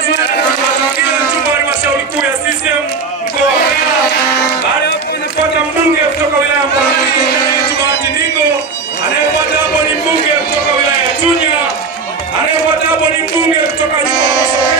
mjumbe wa halmashauri kuu ya CCM mkoa wa Mbeya. Baada ya hapo inafuata mbunge kutoka wilaya ya Mbarali Bahati Ndingo. Anayefuata hapo ni mbunge kutoka wilaya ya Chunya. Anayefuata hapo ni mbunge kutoka jimbo la